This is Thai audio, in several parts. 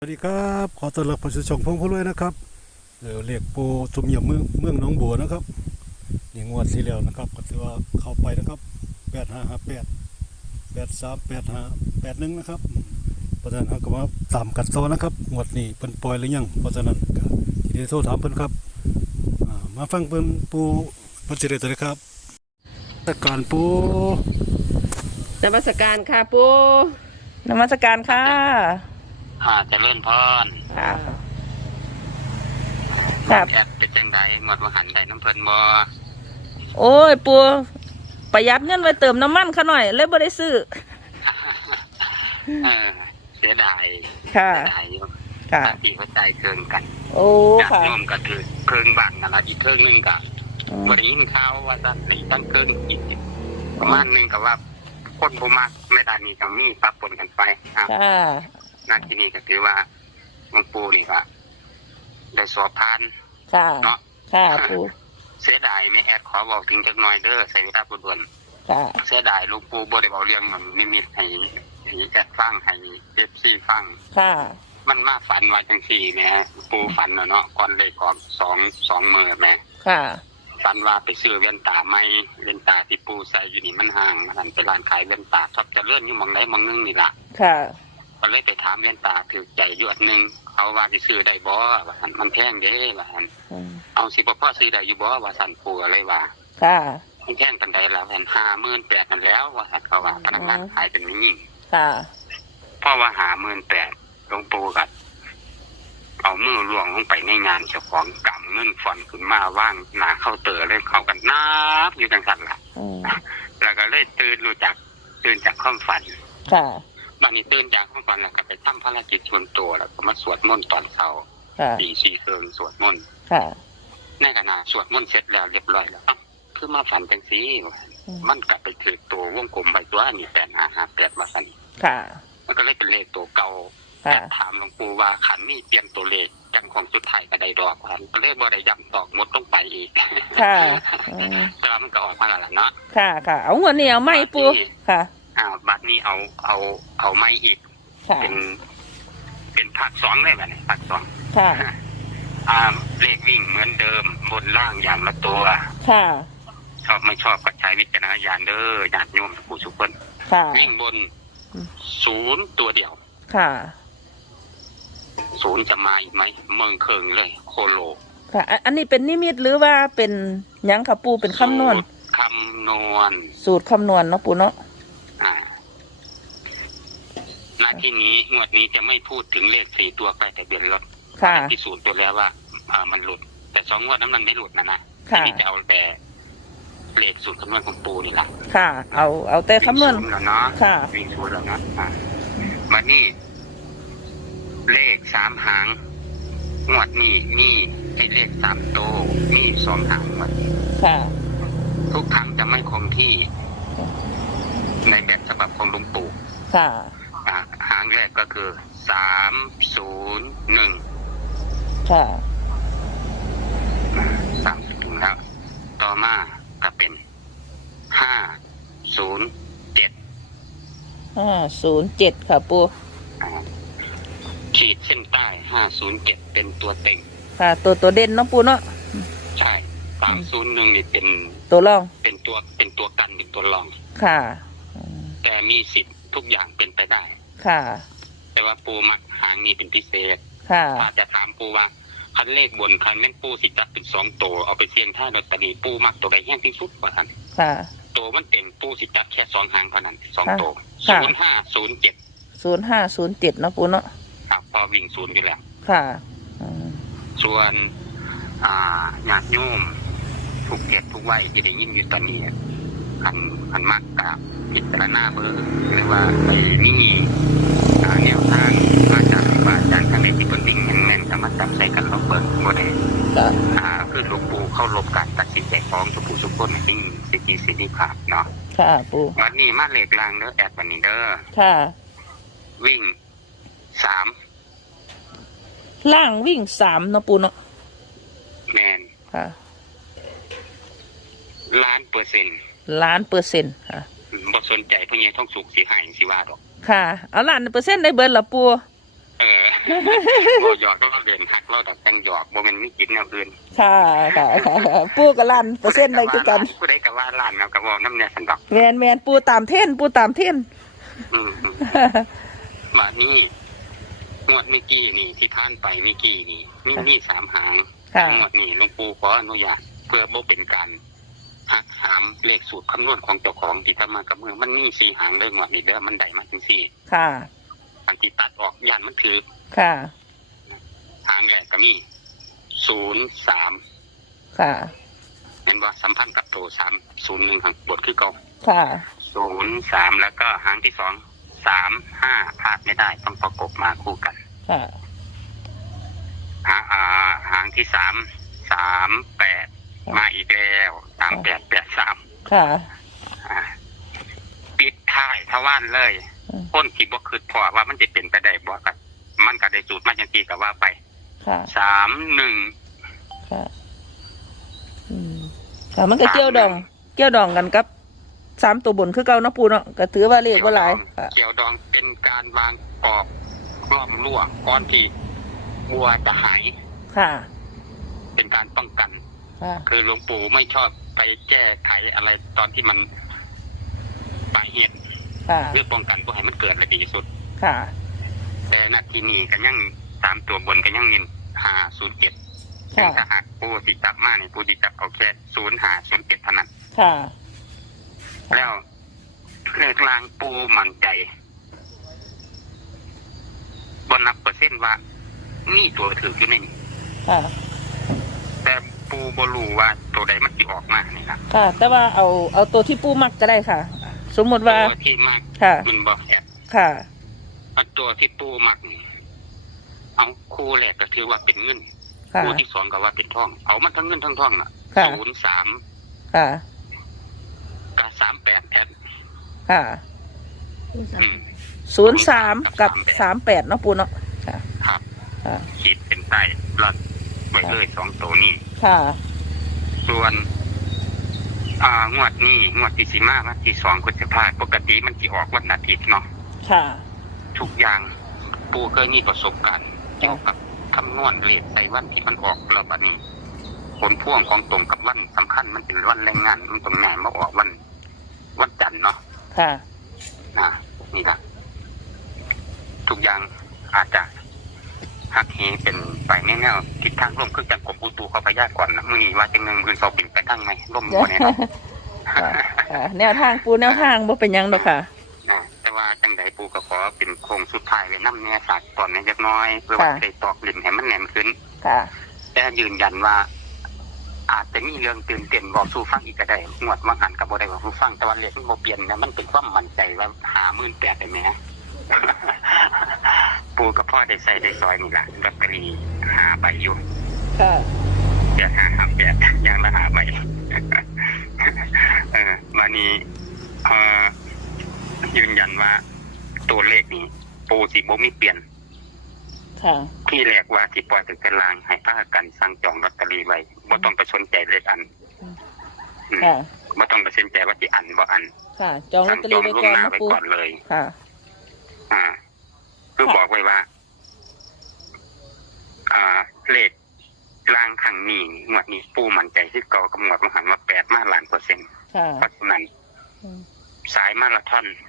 สวัสดีครับ ขอต้อนรับผู้ชมพงพลวยนะครับเดี๋ยวเรียกปูทุมเยี่ยมเมืองเมืองหนองบัวนะครับนี่งวดที่แล้วนะครับก็ถือว่าเข้าไปนะครับแปดห้าห้าแปดแปดสามแปดห้าแปดหนึ่งนะครับเพราะฉะนั้นเราก็มาตามกันต่อนะครับงวดนี้เพิ่นปล่อยหรือยังเพราะฉะนั้นก็ทีนี้โทรถามเพิ่นครับอ่ามาฟังเพิ่นปูเพิ่นสิได้ตัวเลยครับแต่การปูนมัสการค่ะปูนมัสการค่ะ อ่าเจะเลื่อนพรค่ะ ครับ แอดเป็นจังไดงวดว่าหันได้น้ำเพิ่นบ่โอ้ยปูประหยัดเงินไว้เติมน้ำมันเขาหน่อย เลยบ่ได้ซื้อ เออเสียดายค่ะ เสียดายอยู่ค่ะ ที่เข้าใจเกินกันโอ้ ญาติค่ะโยมก็คือเครื่องบังนั่นละอีกเครื่องหนึงก็อืมบ่ได้ยินข่าวว่าซั่นอีกตั้งเครื่องอีกประมาณหนึงก็ว่าคนบ่มักในด้านนี้ก็มีปรับปนกันไปครับ ค่ะ หน้าที่นี้ก็ถือว่าหลวงปู่นี่ก็ได้สอบผ่านค่ะเนาะค่ะปูเสียดายแม่แอดขอบอกถึงจักหน่อยเด้อใส่เวลาบ่ด่วนค่ะเสียดายหลูกปูบ่ได้เอาเรื่องมันนิมิตให้ให้แอดฟังให้เอฟซีฟังค่ะมันมาฝันว่าจังสี่แหม่ปูฝันน่ะเนาะก่อนเลขออกสองสองมือแหม่ค่ะฝันว่าไปซื้อแว่นตาใหม่แว่นตาที่ปูใส่อยู่นี่มันห่างมันไปร้านขายแว่นตาชอบเจะเลื่อนอยู่หมองไหนหมองนึงนี่ล่ะค่ะ ก็เลยไปถามแว่นตาถือใจอยวดหนึงเขาว่าสิซื้อได้บ่ว่าซั่นมันแพงเด้ว่าซั่นอืมเอาสิบ่พอซื้อได้อยู่บ่ว่าซั่นปูก็เลยว่า ค่ะ มันแพงกันใดล่ะแผ่น58,000นั่นแล้วว่าซั่นเขาว่าพนักงานขายเป็นผู้หญิงค่ะ เพราะว่าหาหมื่นแปดหลวงปู่กัดเอามือล่วงลงไปในงานเจ้าของกำเงินฟอนขึ้นมาว่างหนาเข้าน์เตอเลยเขากันนับอยู่จังสันละอืมแล้วก็เลยตื่นรู้จักตื่นจากความฝัน ค่ะ บัดนี้ตื่นจากความฝันแล้วก็ไปทำภารกิจชวนตัวแล้วก็มาสวดมนต์ตอนเช้าค่ะตีสี่เคิงสวดมนต์ค่ะ ในขณะสวดมนต์เสร็จแล้วเรียบร้อยแล้วเอ้าคือมาฝันจังสีมันกลับไปถือตัววงกลมใบตัวนี่แปดหาหาแปดว่าสันค่ะมันก็เลยเป็นเลขตัวเก่า ค่ะ ถามหลวงปู่ว่าขันนี่เปลี่ยนตัวเลขจังของสุดท้ายก็ได้ดอกขันก็เลยบ่ได้ย้ำตอกหมดลงไปอีกค่ะอืม แต่ว่ามันก็ออกมาแล้วล่ะเนาะค่ะค่ะเอาเงินนี่เอาไหมปูค่ะ อ่าบัดนี้เอาเอาเอาไม่อีก ค่ะเป็น เป็นภาคสองเลยแบบนี้ภาคสองค่ะอ่าเลขวิ่งเหมือนเดิมบนล่างอย่างละตัว ค่ะชอบไม่ชอบก็ใช้วิจารณญาณเด้อญาติโยมผู้สุขคนค่ะ วิ่งบนอืม ศูนย์ตัวเดียว ค่ะศูนย์จะมาอีกไหมเมืองเคิงเลย โคโลค่ะอันอันนี้เป็นนิมิตหรือว่าเป็นหยังค่ะปูเป็นคำนวณ สูตรคำนวณ สูตรคำนวณเนาะปูเนาะอ่า ณที่นี้งวดนี้จะไม่พูดถึงเลขสี่ตัวใกล้ทะเบียนรถค่ะ พิสูจน์ตัวแล้วว่าอ่ามันหลุด แต่สองงวดนั้นมันไม่หลุดนะนะค่ะอันนี้จะเอาแต่เลขสูตรคำนวณของปูนี่แหละค่ะ เอาเอาแต่คำนวณ วิ่งศูย์แล้วเนาะค่ะ วิ่งศูนย์แล้วเนาะอ่าวันนี้เลขสามหางงวดนี้มีไอ้เลขสามโตวมีสองหางงวดนี้ค่ะ ทุกครั้งจะไม่คงที่ ในแบบฉบับของหลุงปู่ค่ะ อ่าหางแรกก็คือสามศูนย์หนึ่งค่ะ สามสิบถึงแล้ว ต่อมาก็เป็นห้าศูนย์เจ็ดห้าศูนย์เจ็ดค่ะปูขีดเส้นใต้ห้าศูนย์เจ็ดเป็นตัวเต็งค่ะ ตัวตัวเด่นเนาะปูเนาะใช่สามศูนย์หนึ่งนี่เป็นตัวรอง เป็นตัวเป็นตัวกันเป็นตัวรอง ค่ะอืมแต่มีสิทธิ์ทุกอย่างเป็นไปได้ ค่ะ แต่ว่าปูมักหางนี้เป็นพิเศษค่ะ ถ้าจะถามปูว่าคันเลขบนคันแม่นปูสิจับเป็นสองตัวเอาไปเสี่ยงท่ายลอตเตอรี่ปูมักตัวใดแห้งที่สุดว่าท่านค่ะ ตัวมันเต็มปูสิจับแค่สองหางเท่านั้นสองค่ะตัวค่ะ ศูนย์ห้าศูนย์เจ็ดศูนย์ห้าศูนย์เจ็ดเนาะปูเนาะ ครับพอวิ่งศูนย์อยู่แล้ว ค่ะอืมส่วน อ่าญาติโยมทุกเก็บทุกไว้ที่ได้ยินอยู่ตอนนี้คันคันมากกับพิจารณาเบอร์หรือว่าไปนี่ ทธิสิทธิภาพเนาะค่ะปูวันนี้มาเลขลางเด้อแอดวันนี้เด้อค่ะ วิ่งสามล่างวิ่งสามเนาะปูเนาะแมนค่ะล้านเปอร์เซ็นต์ล้านเปอร์เซ็นต์ค่ะบ่สนใจพวกนี้ท่องสุกสีหายสิว่าดอก ค่ะ เอาล้านเปอร์เซ็นต์ได้เบิร์ละปู เออบ่หยอกก็เรียนหักเราแต่จังหยอกบ่แม่นมีกินแนวอื่นค่ะค่ะค่ะค่ะปูกับล้านเปอร์เซ็นต์อะไรคือกันผู้ใดก็ว่าล้านเอาก็บ่น้ำเนี่ยสันดอกแมนแมนปูตามเท่นปูตามเท่นอืมอืมบาดนี้งวดเมื่อกี้นี่ที่ท่านไปเมื่อกี้นี่มีมีสามหางค่ะงวดนี้หลวงปู่ขออนุญาตเพื่อบ่เป็นการหักหามเลขสูตรคำนวณของเจ้าของที่ทำมากับมือมันมีสี่หางเด้องวดนี้เด้อมันได้มาถึงสี่ค่ะ อันที่ตัดออกย่านมันถือ ค่ะ หางแรกก็มีศูนย์สามค่ะเป็นว่าสัมพันธ์กับโตสามศูนย์หนึ่งข้างบนคือเก่าค่ะศูนย์สามแล้วก็หางที่สองสามห้าพลาดไม่ได้ต้องประกบมาคู่กันค่ะหาอ่าหางที่สามสามแปดมาอีกแล้วสามแปดแปดสามค่ะอ่าปิดท้ายทว่านเลย อืมพ้นที่บ่คือพอว่ามันจะเป็นไปได้บ่กัน มันก็ได้สูตรมาอย่างที่กับว่าไปค่ะสามหนึ่ง ค่ะ อืมค่ะมันก็เกี่ยวดอง เกี่ยวดองกันกับสามตัวบนคือเก่าเนาะปูเนาะก็ถือว่าเลขว่าหลายค่ะ เกี่ยวดองเป็นการวางกรอบกล้อมรั่วก่อนที่วัวจะหาย ค่ะ เป็นการป้องกัน ค่ะ คือหลวงปู่ไม่ชอบไปแก้ไขอะไรตอนที่มันปลายเหตุค่ะ เพื่อป้องกันเพื่อให้มันเกิดระดีที่สุด ค่ะ แต่นาทีนี้ก็ยังตามตัวบนก็ยังเงินห้าศูนย์เจ็ดค่ะถ้าหากปูติจับมาเนี่ยปูติจับเอาแค่ศูนย์ห้าศูนย์เจ็ดเท่านั้นค่ะ แล้วเลขลางปูมั่นใจบนนับเปอร์เซ็นต์ว่ามีตัวถืออยู่ในนี้ค่ะแต่ปูบรู้ว่าตัวใดมันจะออกมานี่ครับค่ะ แต่ว่าเอาเอาตัวที่ปูมักก็ได้ค่ะ สมมติว่าตัวที่มากค่ะ มันบอกแอบค่ะ อันตัวที่ปูมักนี่เอาคู่แรกก็ถือว่าเป็นเงินค่ะ คู่ที่สองก็ว่าเป็นทอง เอามันทั้งเงินทั้งทองน่ะค่ะ ศูนย์สามค่ะ กับสามแปดแอดค่ะ อืม ศูนย์สามกับสามแปดเนาะปูเนาะ ค่ะ ครับ ค่ะ ขีดเป็นใต้รัดไว้เลยสองตัวนี้ ค่ะ ส่วน อ่างวดนี้งวดที่สิมาวันที่สองกุศภาปกติมันจะออกวันอาทิตย์เนาะค่ะ ทุกอย่าง ปูเคยมีประสบการณ์เกี่ยวกับคำนวณเลขในวันที่มันออกแล้วบัดนี้ ผลพ่วงของตรงกับวันสำคัญมันเป็นวันแรงงาน มันตรงงานมาออกวัน วันจันทร์เนาะค่ะ นะนี่ครับทุกอย่างอาจจะหักเหเป็นไปแนวๆทิศทางร่มคือจังกรมอุตุเขาพยากรณ์นะมื่อนี้ว่าจังหนึ่งมือเขาเป็นไปทางไหมร่มบ่แน่เนาะ ค่ะค่ะแนวทางปูแนวทางบ่เป็นหยังดอกค่ะนะแต่ว่าจัง ใดปูก็ขอเป็นโครงสุดท้ายไว้น้ำเนี่ยสัตว์ก่อนนี้จักหน้อย เพื่อว่าค่ะจะได้ตอกลิ่นให้มันแน่นขึ้น ค่ะ แต่ยืนยันว่า อาจจะมีเรื่องตื่นเต้นบอกสู้ฟังอีกก็ได้งวดว่างหันกับบ่ได้บอกสู้ฟังแต่ว่าเลขมันบ่เปลี่ยนนะมันเป็นความมั่นใจว่าหามื่นแปดได้ไหม ปูกับพ่อได้ใส่ได้ซอยนี่แหละลอตเตอรี่หาใบอยู่ค่ะเปียหาหาแปดอย่างละหาใบ เออมานี้เอ่อยืนยันว่า ตัวเลขนี้ปูสิบ่มีเปลี่ยน ค่ะ ที่แรกว่าที่ปล่อยถึงเป็นลางให้พากันสั่งจองลอตเตอรี่ไว้บ่ต้องไปสนใจเลขอันอืมค่ะ บ่ต้องไปสนใจว่าสิอันบ่อันค่ะ จองลอสั่ตงเตอจรี่องไว้ล่วก่งอนหน้านะไว้ปูก่อนเลย ค่ะ อ่า คือค่ะ บอกไว้ว่า อ่า เลขล่างข้างนี้งวดนี้ปูมั่นใจที่เก่ากำหนดมหันว่าแปดมาล้านเปอร์เซ็นต์ค่ะเพราะฉะนั้นอืมสายมาราธอนอืม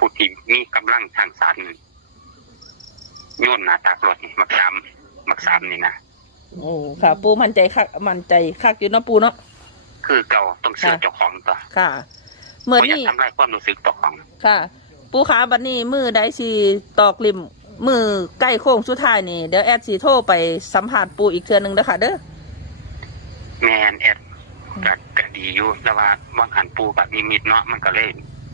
ผู้ที่มีกำลังทางสารโยนหน้าตากรถนี่มักสามมักสามนี่นะโอ้ค่ะ ปูมั่นใจคักมั่นใจคักอยู่เนาะปูเนาะคือเก่าต้องเชื่อค่ะเจ้าของต่อค่ะเมื่อบ่อยากนี้ทำลายความรู้สึกเจ้าของ ค่ะ ปูขาบัดนี้มือได้สิตอกลิมมือใกล้โค้งสุดท้ายนี่เดี๋ยวแอดสีโทรไปสัมผัสปูอีกเทือหนึงเด้อค่ะเด้อแมนแอดก็ก็ดีอยู่แต่ว่าว่างหันปูกับนิมิตเนาะมันก็เลย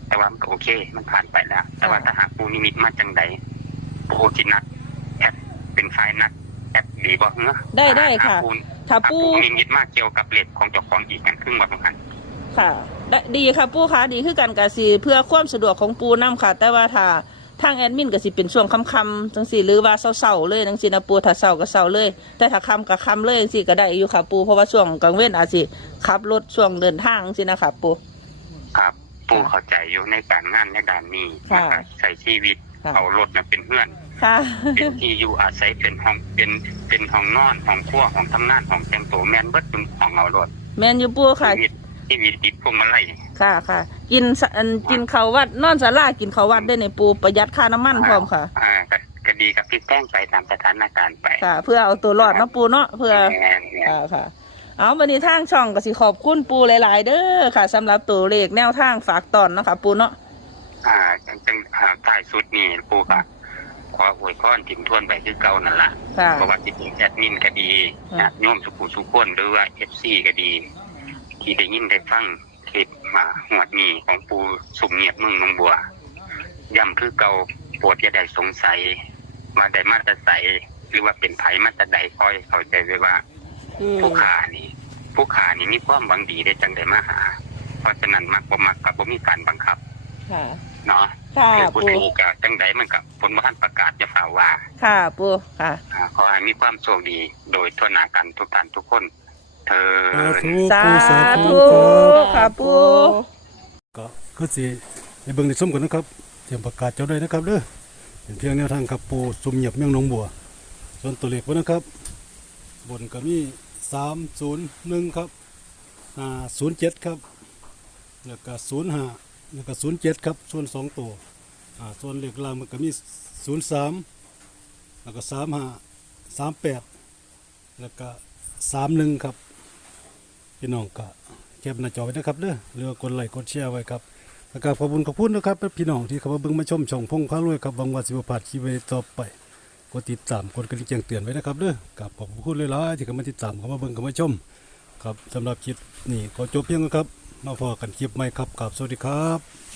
แต่ว่ามันก็โอเค มันผ่านไปแล้ว แต่ว่าถ้าหากปูนิมิตมาจังใดปูจินัดแอดเป็นไฟล์นัดแอดดีบ่เนาะได้ได้ค่ะปูถ้าถ้าปูปูนิมิตมาเกี่ยวกับเลขของเจ้าของอีกกันครึ่งวันหันค่ะได้ดีค่ะปูค่ะดีคือกันกะสิเพื่อความสะดวกของปูนํค่ะ แต่ว่าถ้าทางแอดมินก็สิเป็นช่วงค่ำๆจังสี่หรือว่าเศร้าๆเลยจังสี่นะปูถ้าเศร้าก็เศร้าเลย แต่ถ้าค่ำก็ค่ำเลยจังสี่ก็ได้อยู่ค่ะปูเพราะว่าช่วงกลางเว้นอาจสิขับรถช่วงเดินทางจังสี่นะคะปูครับ ปูเข้าใจอยู่ในการงานในด้านนี้ค่ะนะครับใช้ชีวิตค่ะ เอารถน่ะเป็นเพื่อน ค่ะ เป็นที่อยู่อาศัยเป็นห้องเป็นเป็นห้องนอนห้องครัวห้องทำงานห้องแต่งตัวแม่นเบิดเป็นห้องเอารถแมนอยู่ปูค่ะ ชีวิตชีวิตติดพวงมาลัยค่ะค่ะ กินสะอันกินข้าววัดนอนศาลากินข้าววัดได้ในปูประหยัดค่าน้ำมันพร้อมค่ะ อ่าก็ก็ดีกับพี่แป้งไปตามสถานการณ์ไปค่ะ เพื่อเอาตัวรอดเนาะปูเนาะเพื่อแม่นแม่น ค่ะค่ะ เอาวันนี้ทางช่องก็สิขอบคุณปูหลาย ๆ เด้อค่ะสำหรับตัวเลขแนวทางฝากตอนเนาะค่ะปูเนาะอ่าจังจังอ่าท้ายสุดนี่ปูก็ขออวยพรถิ่มทวนไปคือเก่านั่นล่ะค่ะ เพราะว่าที่เป็นแอดมินก็ดีค่ะญาติโยมสุขุสุขคนหรือว่าเอฟซีก็ดี ที่ได้ยินได้ฟังคลิปมาหวดนี้ของปูสุ่มเงียบเมืองหนองบัวย้ำคือเก่าโปรดอย่าได้สงสัยว่าได้มาแตรใสหรือว่าเป็นไผมาแตรใดคอยเข้าใจไว้ว่า ผู้ขานี่ ผู้ขานี่มีความหวังดีได้จังได้มาหา เพราะฉะนั้นมักบ่มักกับบ่มีการบังคับ ค่ะเนาะค่ะคือผู้ปูถือกับจังใดมันกับผลบ่ทันประกาศจะฝ่าว่าค่ะปูค่ะ อ่าขอให้มีความโชคดี โดยทั่วหน้ากันทุกท่านทุกคน เธอสาธุสาปูสาธุธุครับค่ะปู ก็คือสิในเบิ่งในส้มกันนะครับเตรียมประกาศเจ้าด้วยนะครับเด้อเป็นเพียงแนวทางครับปูซุ่มเหยียบเมืองหนองบัว ส่วนตัวเลขบ่นะครับ บนก็มี 301ครับอ่า07ครับแล้วก็05แล้วก็07ครับส่วนสองตัวอ่าส่วนเหลขล่างมันก็มี03แล้วก็35 38แล้วก็31ครับพี่น้องก็แคปหน้าจอไว้นะครับเด้อหรือกดไลค์กดแชร์ไว้ครับแล้วก็ขอบคุณขอบคุณนะครับพี่น้องที่เข้ามาเบิ่งมาชมช่องพงพารวยครับหวังว่าสิบ่พลาดคลิปไว้ต่อไป กดติดตามกดกระดิ่งแจ้งเตือนไว้นะครับเด้อกับขอบคุณเลยล่ะที่เข้ามาติดตามเข้ามาเบิ่งเข้ามาชม ครับสำหรับคลิปนี่ขอจบเพียงเท่านี้ครับมาพอกันคลิปใหม่ครับกับสวัสดีครับ